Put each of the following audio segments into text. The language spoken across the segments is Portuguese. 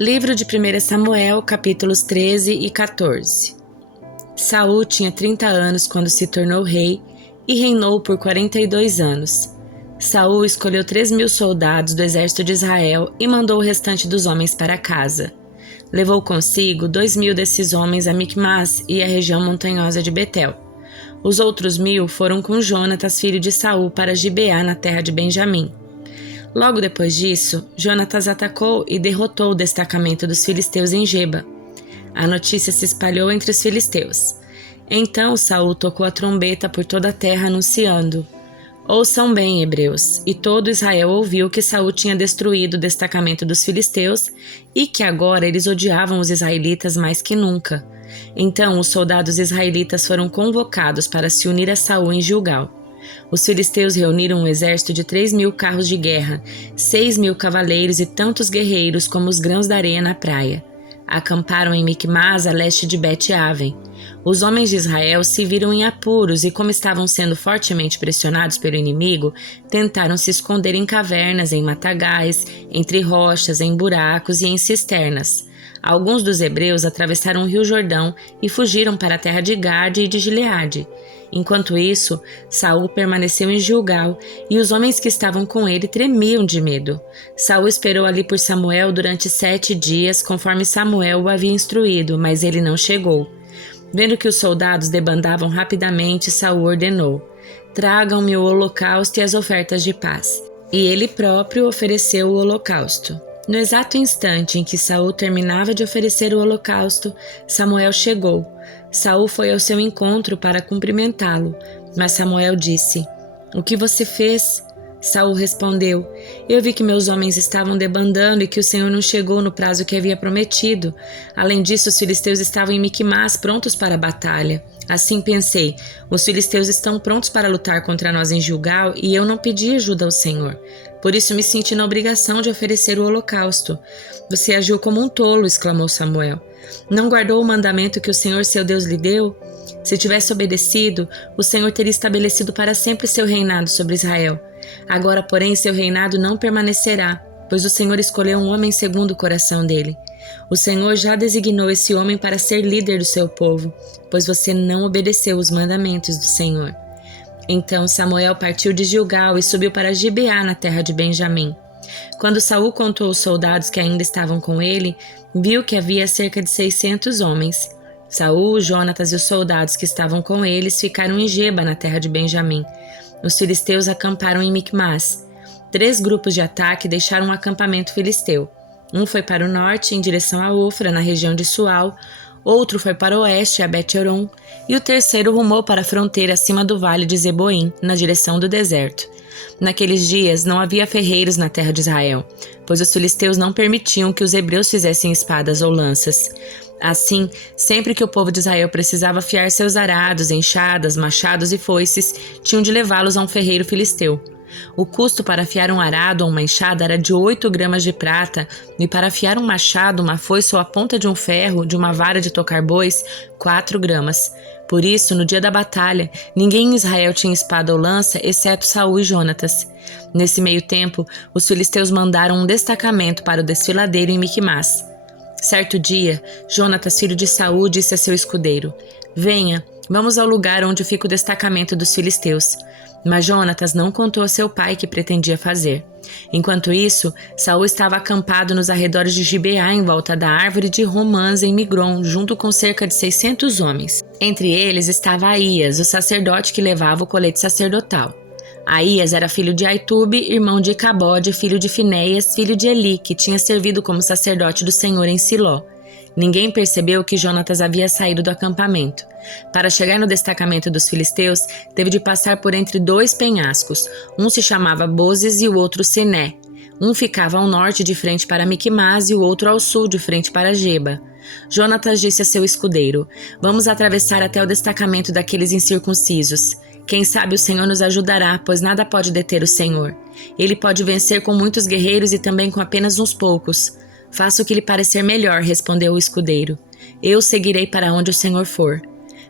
Livro de 1 Samuel, capítulos 13 e 14. Saul tinha 30 anos quando se tornou rei e reinou por 42 anos. Saul escolheu 3.000 soldados do exército de Israel e mandou o restante dos homens para casa. Levou consigo 2.000 desses homens a Micmas e a região montanhosa de Betel. Os outros 1.000 foram com Jonatas, filho de Saul, para Gibeá, na terra de Benjamim. Logo depois disso, Jonatas atacou e derrotou o destacamento dos filisteus em Geba. A notícia se espalhou entre os filisteus. Então Saul tocou a trombeta por toda a terra, anunciando: "Ouçam bem, hebreus!" E todo Israel ouviu que Saul tinha destruído o destacamento dos filisteus e que agora eles odiavam os israelitas mais que nunca. Então os soldados israelitas foram convocados para se unir a Saul em Gilgal. Os filisteus reuniram um exército de 3.000 carros de guerra, 6.000 cavaleiros e tantos guerreiros como os grãos da areia na praia. Acamparam em Micmas, a leste de Bet-Aven. Os homens de Israel se viram em apuros e, como estavam sendo fortemente pressionados pelo inimigo, tentaram se esconder em cavernas, em matagais, entre rochas, em buracos e em cisternas. Alguns dos hebreus atravessaram o rio Jordão e fugiram para a terra de Gade e de Gileade. Enquanto isso, Saul permaneceu em Gilgal e os homens que estavam com ele tremiam de medo. Saul esperou ali por Samuel durante 7 dias, conforme Samuel o havia instruído, mas ele não chegou. Vendo que os soldados debandavam rapidamente, Saul ordenou: "Tragam-me o holocausto e as ofertas de paz." E ele próprio ofereceu o holocausto. No exato instante em que Saul terminava de oferecer o holocausto, Samuel chegou. Saul foi ao seu encontro para cumprimentá-lo, mas Samuel disse: "O que você fez?" Saul respondeu: "Eu vi que meus homens estavam debandando e que o Senhor não chegou no prazo que havia prometido. Além disso, os filisteus estavam em Micmas, prontos para a batalha. Assim pensei, os filisteus estão prontos para lutar contra nós em Gilgal e eu não pedi ajuda ao Senhor. Por isso me senti na obrigação de oferecer o holocausto." "Você agiu como um tolo", exclamou Samuel. "Não guardou o mandamento que o Senhor seu Deus lhe deu? Se tivesse obedecido, o Senhor teria estabelecido para sempre seu reinado sobre Israel. Agora, porém, seu reinado não permanecerá, pois o Senhor escolheu um homem segundo o coração dele. O Senhor já designou esse homem para ser líder do seu povo, pois você não obedeceu os mandamentos do Senhor." Então Samuel partiu de Gilgal e subiu para Gibeá, na terra de Benjamim. Quando Saul contou os soldados que ainda estavam com ele, viu que havia cerca de 600 homens. Saul, Jonatas e os soldados que estavam com eles ficaram em Geba, na terra de Benjamim. Os filisteus acamparam em Micmas. 3 grupos de ataque deixaram um acampamento filisteu. Um foi para o norte, em direção a Ofra, na região de Sual. Outro foi para o oeste, a Bet-Horon, e o terceiro rumou para a fronteira acima do vale de Zeboim, na direção do deserto. Naqueles dias não havia ferreiros na terra de Israel, pois os filisteus não permitiam que os hebreus fizessem espadas ou lanças. Assim, sempre que o povo de Israel precisava afiar seus arados, enxadas, machados e foices, tinham de levá-los a um ferreiro filisteu. O custo para afiar um arado ou uma enxada era de 8 gramas de prata, e para afiar um machado, uma foice ou a ponta de um ferro, de uma vara de tocar bois, 4 gramas. Por isso, no dia da batalha, ninguém em Israel tinha espada ou lança, exceto Saul e Jonatas. Nesse meio tempo, os filisteus mandaram um destacamento para o desfiladeiro em Micmas. Certo dia, Jonatas, filho de Saul, disse a seu escudeiro: "Venha, vamos ao lugar onde fica o destacamento dos filisteus." Mas Jonatas não contou a seu pai que pretendia fazer. Enquanto isso, Saul estava acampado nos arredores de Gibeá, em volta da árvore de romãs em Migron, junto com cerca de 600 homens. Entre eles estava Aías, o sacerdote que levava o colete sacerdotal. Aías era filho de Aitube, irmão de Icabode, filho de Finéias, filho de Eli, que tinha servido como sacerdote do Senhor em Siló. Ninguém percebeu que Jonatas havia saído do acampamento. Para chegar no destacamento dos filisteus, teve de passar por entre 2 penhascos. Um se chamava Bozes e o outro Sené. Um ficava ao norte, de frente para Micmas, e o outro ao sul, de frente para Geba. Jonatas disse a seu escudeiro: "Vamos atravessar até o destacamento daqueles incircuncisos. Quem sabe o Senhor nos ajudará, pois nada pode deter o Senhor. Ele pode vencer com muitos guerreiros e também com apenas uns poucos." "Faça o que lhe parecer melhor", respondeu o escudeiro. "Eu seguirei para onde o Senhor for."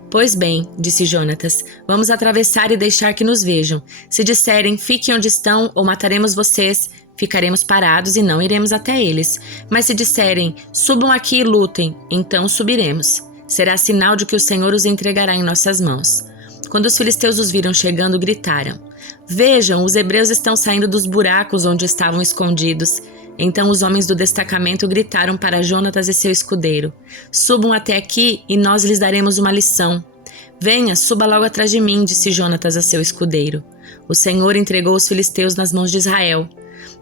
"Pois bem", disse Jonatas, "vamos atravessar e deixar que nos vejam. Se disserem, fiquem onde estão ou mataremos vocês, ficaremos parados e não iremos até eles. Mas se disserem, subam aqui e lutem, então subiremos. Será sinal de que o Senhor os entregará em nossas mãos. Quando os filisteus os viram chegando, gritaram: Vejam, os hebreus estão saindo dos buracos onde estavam escondidos. Então os homens do destacamento gritaram para Jonatas e seu escudeiro: Subam até aqui e nós lhes daremos uma lição. Venha, suba logo atrás de mim, disse Jonatas a seu escudeiro. O Senhor entregou os filisteus nas mãos de Israel.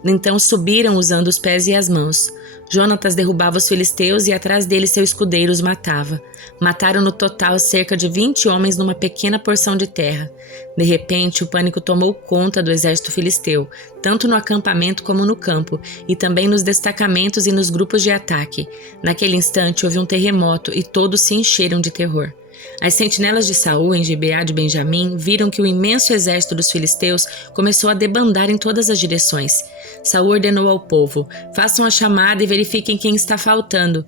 Então subiram usando os pés e as mãos. Jonatas derrubava os filisteus e atrás dele seu escudeiro os matava. Mataram no total cerca de 20 homens numa pequena porção de terra. De repente, o pânico tomou conta do exército filisteu, tanto no acampamento como no campo, e também nos destacamentos e nos grupos de ataque. Naquele instante houve um terremoto e todos se encheram de terror. As sentinelas de Saul em Gibeá de Benjamim viram que o imenso exército dos filisteus começou a debandar em todas as direções. Saul ordenou ao povo: façam a chamada e verifiquem quem está faltando.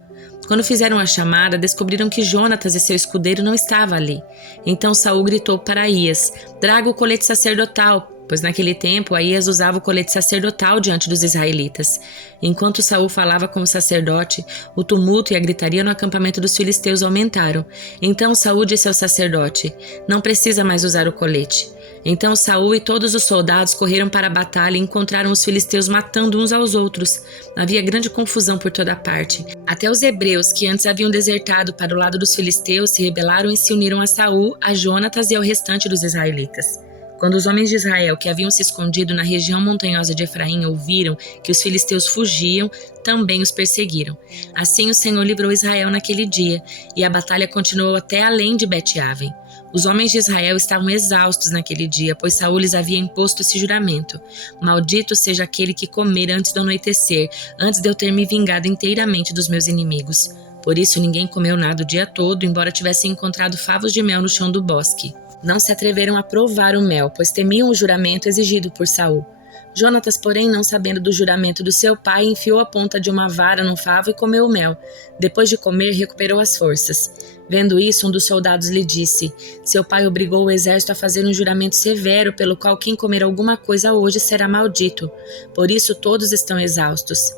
Quando fizeram a chamada, descobriram que Jonatas e seu escudeiro não estavam ali. Então Saul gritou para Aías: traga o colete sacerdotal, pois naquele tempo Aías usava o colete sacerdotal diante dos israelitas. Enquanto Saul falava com o sacerdote, o tumulto e a gritaria no acampamento dos filisteus aumentaram. Então Saul disse ao sacerdote: não precisa mais usar o colete. Então Saul e todos os soldados correram para a batalha e encontraram os filisteus matando uns aos outros. Havia grande confusão por toda parte. Até os hebreus, que antes haviam desertado para o lado dos filisteus, se rebelaram e se uniram a Saul, a Jonatas e ao restante dos israelitas. Quando os homens de Israel, que haviam se escondido na região montanhosa de Efraim, ouviram que os filisteus fugiam, também os perseguiram. Assim o Senhor livrou Israel naquele dia, e a batalha continuou até além de Bet-Aven. Os homens de Israel estavam exaustos naquele dia, pois Saul lhes havia imposto esse juramento: maldito seja aquele que comer antes do anoitecer, antes de eu ter me vingado inteiramente dos meus inimigos. Por isso ninguém comeu nada o dia todo, embora tivessem encontrado favos de mel no chão do bosque. Não se atreveram a provar o mel, pois temiam o juramento exigido por Saul. Jonatas, porém, não sabendo do juramento do seu pai, enfiou a ponta de uma vara num favo e comeu o mel. Depois de comer, recuperou as forças. Vendo isso, um dos soldados lhe disse: seu pai obrigou o exército a fazer um juramento severo, pelo qual quem comer alguma coisa hoje será maldito. Por isso todos estão exaustos.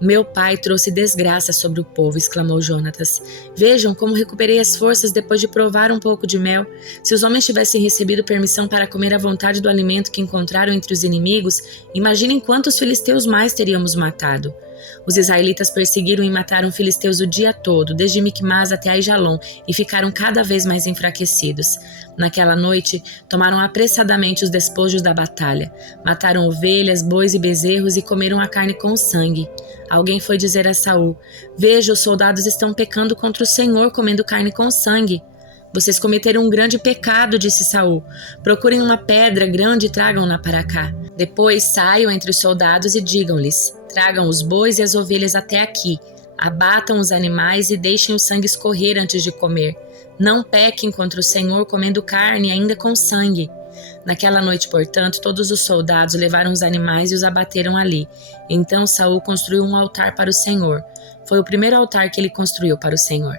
Meu pai trouxe desgraça sobre o povo, exclamou Jonatas. Vejam como recuperei as forças depois de provar um pouco de mel. Se os homens tivessem recebido permissão para comer à vontade do alimento que encontraram entre os inimigos, imaginem quantos filisteus mais teríamos matado. Os israelitas perseguiram e mataram filisteus o dia todo, desde Micmas até Aijalon, e ficaram cada vez mais enfraquecidos. Naquela noite, tomaram apressadamente os despojos da batalha. Mataram ovelhas, bois e bezerros e comeram a carne com sangue. Alguém foi dizer a Saul: veja, os soldados estão pecando contra o Senhor, comendo carne com sangue. Vocês cometeram um grande pecado, disse Saul. Procurem uma pedra grande e tragam-na para cá. Depois saiam entre os soldados e digam-lhes: tragam os bois e as ovelhas até aqui. Abatam os animais e deixem o sangue escorrer antes de comer. Não pequem contra o Senhor comendo carne ainda com sangue. Naquela noite, portanto, todos os soldados levaram os animais e os abateram ali. Então Saul construiu um altar para o Senhor. Foi o primeiro altar que ele construiu para o Senhor.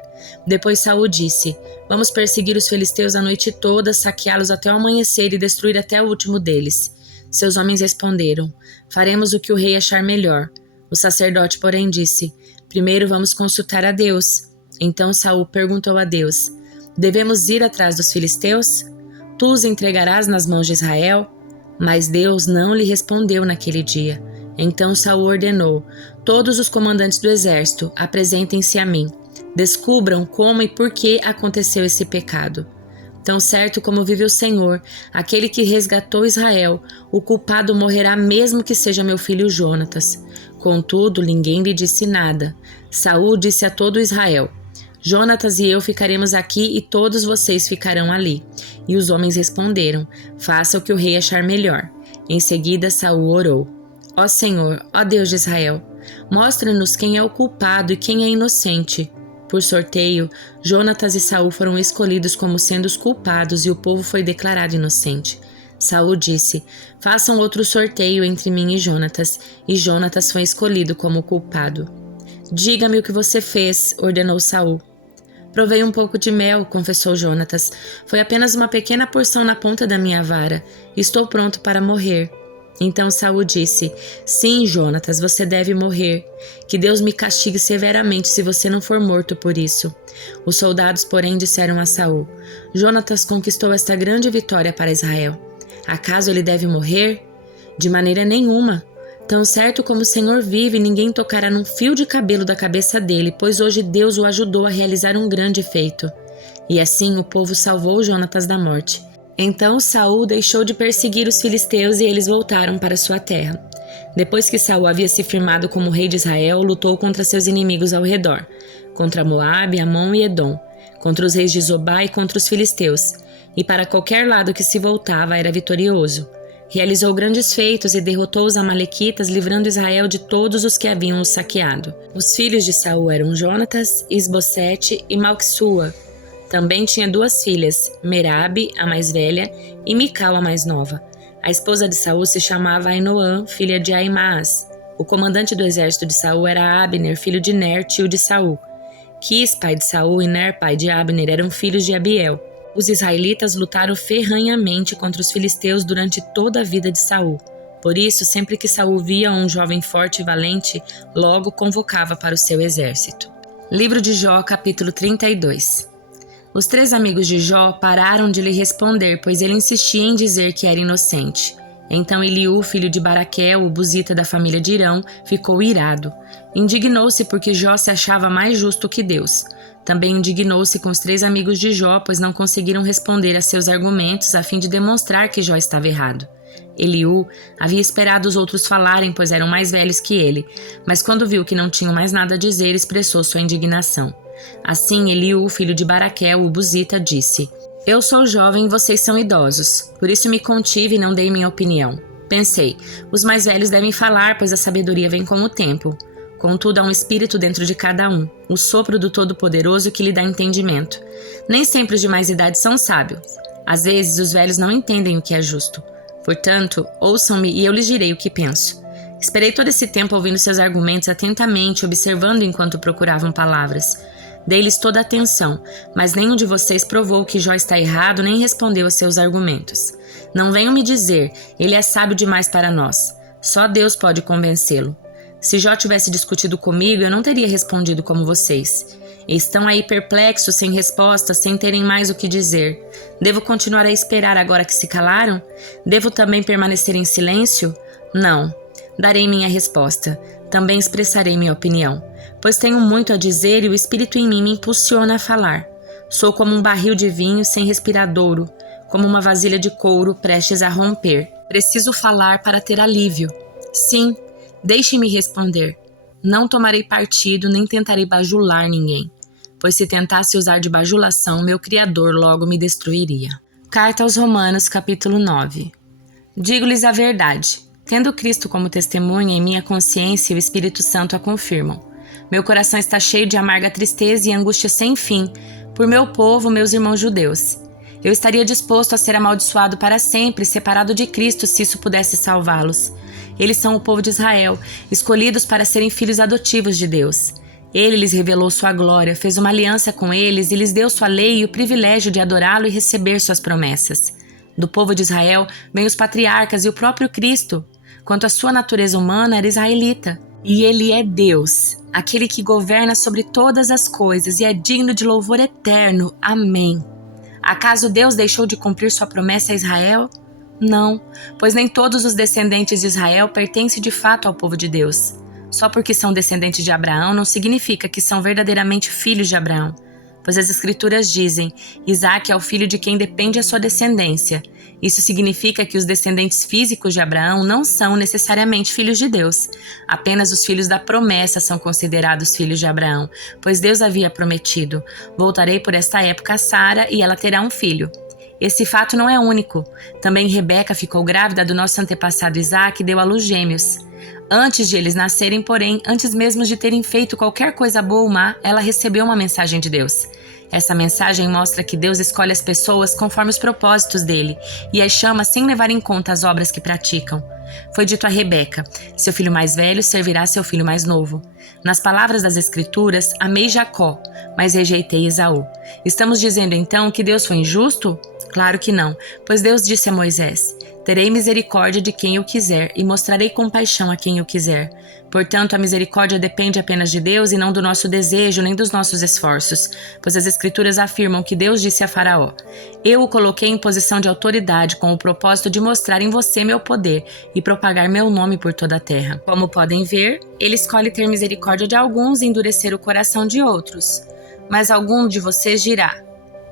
Depois Saul disse: vamos perseguir os filisteus a noite toda, saqueá-los até o amanhecer e destruir até o último deles. Seus homens responderam: faremos o que o rei achar melhor. O sacerdote, porém, disse: primeiro vamos consultar a Deus. Então Saul perguntou a Deus: devemos ir atrás dos filisteus? Tu os entregarás nas mãos de Israel? Mas Deus não lhe respondeu naquele dia. Então Saul ordenou: todos os comandantes do exército, apresentem-se a mim. Descubram como e por que aconteceu esse pecado. Tão certo como vive o Senhor, aquele que resgatou Israel, o culpado morrerá mesmo que seja meu filho Jonatas. Contudo, ninguém lhe disse nada. Saul disse a todo Israel: Jonatas e eu ficaremos aqui e todos vocês ficarão ali. E os homens responderam: faça o que o rei achar melhor. Em seguida Saul orou: ó Senhor, ó Deus de Israel, mostre-nos quem é o culpado e quem é inocente. Por sorteio, Jonatas e Saul foram escolhidos como sendo os culpados e o povo foi declarado inocente. Saul disse: façam outro sorteio entre mim e Jonatas foi escolhido como culpado. Diga-me o que você fez, ordenou Saul. Provei um pouco de mel, confessou Jonatas. Foi apenas uma pequena porção na ponta da minha vara. Estou pronto para morrer. Então Saul disse: Sim, Jonatas, você deve morrer. Que Deus me castigue severamente se você não for morto por isso. Os soldados, porém, disseram a Saul: Jonatas conquistou esta grande vitória para Israel. Acaso ele deve morrer? De maneira nenhuma. Tão certo como o Senhor vive, ninguém tocará num fio de cabelo da cabeça dele, pois hoje Deus o ajudou a realizar um grande feito. E assim o povo salvou Jonatas da morte. Então Saul deixou de perseguir os filisteus e eles voltaram para sua terra. Depois que Saul havia se firmado como rei de Israel, lutou contra seus inimigos ao redor, contra Moabe, Amon e Edom, contra os reis de Zobá e contra os filisteus, e para qualquer lado que se voltava era vitorioso. Realizou grandes feitos e derrotou os amalequitas, livrando Israel de todos os que haviam o saqueado. Os filhos de Saul eram Jonatas, Isbosete e Malquissua. Também tinha 2 filhas, Merabe, a mais velha, e Mical, a mais nova. A esposa de Saul se chamava Ainoã, filha de Ahimaas. O comandante do exército de Saul era Abner, filho de Ner, tio de Saul. Quis, pai de Saul, e Ner, pai de Abner, eram filhos de Abiel. Os israelitas lutaram ferranhamente contra os filisteus durante toda a vida de Saul. Por isso, sempre que Saul via um jovem forte e valente, logo convocava para o seu exército. Livro de Jó, capítulo 32. Os 3 amigos de Jó pararam de lhe responder, pois ele insistia em dizer que era inocente. Então Eliú, filho de Baraquel, o buzita da família de Irão, ficou irado. Indignou-se porque Jó se achava mais justo que Deus. Também indignou-se com os 3 amigos de Jó, pois não conseguiram responder a seus argumentos a fim de demonstrar que Jó estava errado. Eliú havia esperado os outros falarem, pois eram mais velhos que ele, mas quando viu que não tinham mais nada a dizer, expressou sua indignação. Assim, Eliú, filho de Baraquel, o buzita, disse: Eu sou jovem e vocês são idosos, por isso me contive e não dei minha opinião. Pensei, os mais velhos devem falar, pois a sabedoria vem com o tempo. Contudo, há um espírito dentro de cada um, o sopro do Todo-Poderoso que lhe dá entendimento. Nem sempre os de mais idade são sábios. Às vezes, os velhos não entendem o que é justo. Portanto, ouçam-me e eu lhes direi o que penso. Esperei todo esse tempo ouvindo seus argumentos atentamente, observando enquanto procuravam palavras. Dei-lhes toda a atenção, mas nenhum de vocês provou que Jó está errado nem respondeu a seus argumentos. Não venham me dizer, ele é sábio demais para nós. Só Deus pode convencê-lo. Se Jó tivesse discutido comigo, eu não teria respondido como vocês. Estão aí perplexos, sem resposta, sem terem mais o que dizer. Devo continuar a esperar agora que se calaram? Devo também permanecer em silêncio? Não. Darei minha resposta. Também expressarei minha opinião. Pois tenho muito a dizer e o espírito em mim me impulsiona a falar. Sou como um barril de vinho sem respiradouro, como uma vasilha de couro prestes a romper. Preciso falar para ter alívio. Sim, deixe-me responder. Não tomarei partido nem tentarei bajular ninguém, pois se tentasse usar de bajulação, meu Criador logo me destruiria. Carta aos Romanos, capítulo 9. Digo-lhes a verdade. Tendo Cristo como testemunha, em minha consciência e o Espírito Santo a confirmam. Meu coração está cheio de amarga tristeza e angústia sem fim, por meu povo, meus irmãos judeus. Eu estaria disposto a ser amaldiçoado para sempre, separado de Cristo, se isso pudesse salvá-los. Eles são o povo de Israel, escolhidos para serem filhos adotivos de Deus. Ele lhes revelou sua glória, fez uma aliança com eles e lhes deu sua lei e o privilégio de adorá-lo e receber suas promessas. Do povo de Israel vêm os patriarcas e o próprio Cristo. Quanto à sua natureza humana, era israelita. E ele é Deus, aquele que governa sobre todas as coisas e é digno de louvor eterno. Amém. Acaso Deus deixou de cumprir sua promessa a Israel? Não, pois nem todos os descendentes de Israel pertencem de fato ao povo de Deus. Só porque são descendentes de Abraão não significa que são verdadeiramente filhos de Abraão. Pois as Escrituras dizem, Isaque é o filho de quem depende a sua descendência. Isso significa que os descendentes físicos de Abraão não são necessariamente filhos de Deus. Apenas os filhos da promessa são considerados filhos de Abraão, pois Deus havia prometido, voltarei por esta época a Sara e ela terá um filho. Esse fato não é único. Também Rebeca ficou grávida do nosso antepassado Isaque e deu à luz gêmeos. Antes de eles nascerem, porém, antes mesmo de terem feito qualquer coisa boa ou má, ela recebeu uma mensagem de Deus. Essa mensagem mostra que Deus escolhe as pessoas conforme os propósitos dele e as chama sem levar em conta as obras que praticam. Foi dito a Rebeca, seu filho mais velho servirá seu filho mais novo. Nas palavras das Escrituras, amei Jacó, mas rejeitei Esaú. Estamos dizendo então que Deus foi injusto? Claro que não, pois Deus disse a Moisés, Terei misericórdia de quem eu quiser e mostrarei compaixão a quem eu quiser. Portanto, a misericórdia depende apenas de Deus e não do nosso desejo nem dos nossos esforços, pois as Escrituras afirmam que Deus disse a Faraó: Eu o coloquei em posição de autoridade com o propósito de mostrar em você meu poder e propagar meu nome por toda a terra. Como podem ver, ele escolhe ter misericórdia de alguns e endurecer o coração de outros. Mas algum de vocês dirá: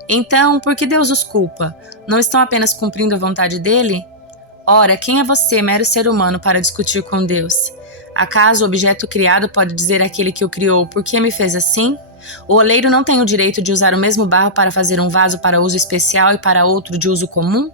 Então, por que Deus os culpa? Não estão apenas cumprindo a vontade dele? Ora, quem é você, mero ser humano, para discutir com Deus? Acaso o objeto criado pode dizer àquele que o criou: por que me fez assim? O oleiro não tem o direito de usar o mesmo barro para fazer um vaso para uso especial e para outro de uso comum?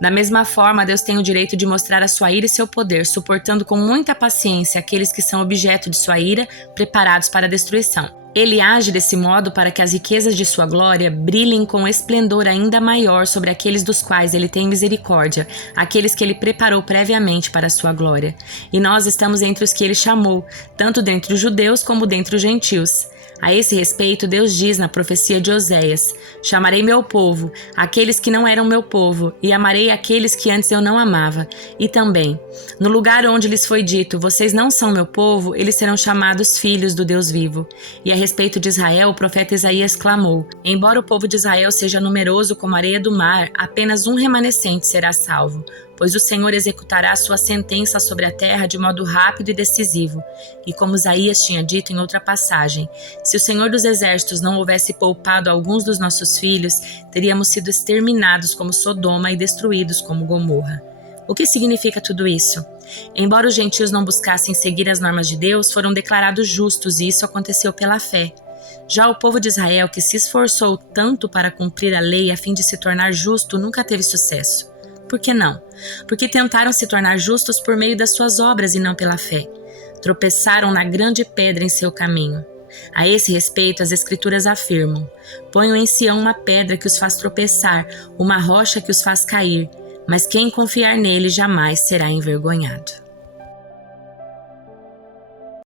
Da mesma forma, Deus tem o direito de mostrar a sua ira e seu poder, suportando com muita paciência aqueles que são objeto de sua ira, preparados para a destruição. Ele age desse modo para que as riquezas de sua glória brilhem com esplendor ainda maior sobre aqueles dos quais ele tem misericórdia, aqueles que ele preparou previamente para a sua glória. E nós estamos entre os que ele chamou, tanto dentre os judeus como dentre os gentios. A esse respeito, Deus diz na profecia de Oséias: Chamarei meu povo, aqueles que não eram meu povo, e amarei aqueles que antes eu não amava. E também, no lugar onde lhes foi dito: Vocês não são meu povo, eles serão chamados filhos do Deus vivo. E a respeito de Israel, o profeta Isaías clamou: Embora o povo de Israel seja numeroso como a areia do mar, apenas um remanescente será salvo. Pois o Senhor executará sua sentença sobre a terra de modo rápido e decisivo. E como Isaías tinha dito em outra passagem: se o Senhor dos Exércitos não houvesse poupado alguns dos nossos filhos, teríamos sido exterminados como Sodoma e destruídos como Gomorra. O que significa tudo isso? Embora os gentios não buscassem seguir as normas de Deus, foram declarados justos e isso aconteceu pela fé. Já o povo de Israel, que se esforçou tanto para cumprir a lei a fim de se tornar justo, nunca teve sucesso. Por que não? Porque tentaram se tornar justos por meio das suas obras e não pela fé. Tropeçaram na grande pedra em seu caminho. A esse respeito, as Escrituras afirmam: Ponham em Sião uma pedra que os faz tropeçar, uma rocha que os faz cair, mas quem confiar nele jamais será envergonhado.